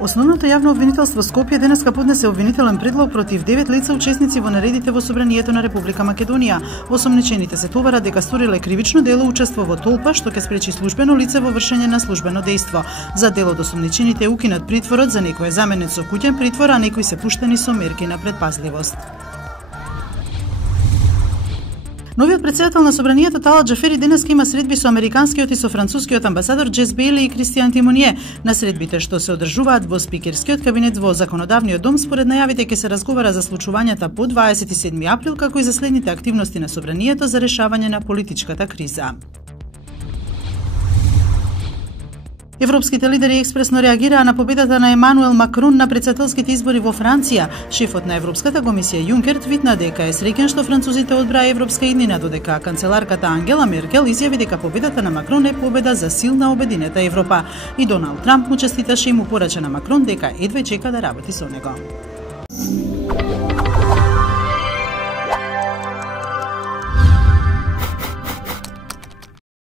Основното јавно обвинителство Скопје денеска поднесе обвинителен предлог против 9 лица учесници во нередите во собранието на Република Македонија. Осомничените се товарат дека сториле кривично дело учество во толпа што ќе спречи службено лице во вршење на службено дејство. За дел од осомничените е укинат притворот, за некој е заменет со куќен притвор, а некои се пуштени со мерки на предпазливост. Новиот претседател на собранието Талат Џафери денеска има средби со американскиот и со францускиот амбасадор Джес Бейли и Кристијан Тимоние. На средбите што се одржуваат во спикерскиот кабинет во законодавниот дом, според најавите ќе се разговара за случувањата по 27 април, како и за следните активности на собранието за решавање на политичката криза. Европските лидери експресно реагираа на победата на Емануел Макрон на претседателските избори во Франција. Шефот на Европската комисија Јункер твитна дека е среќен што французите одбраа европска иднина, додека канцеларката Ангела Меркел изјави дека победата на Макрон е победа за силна обединета Европа. И Доналд Трамп му честиташе и му порача на Макрон дека едве чека да работи со него.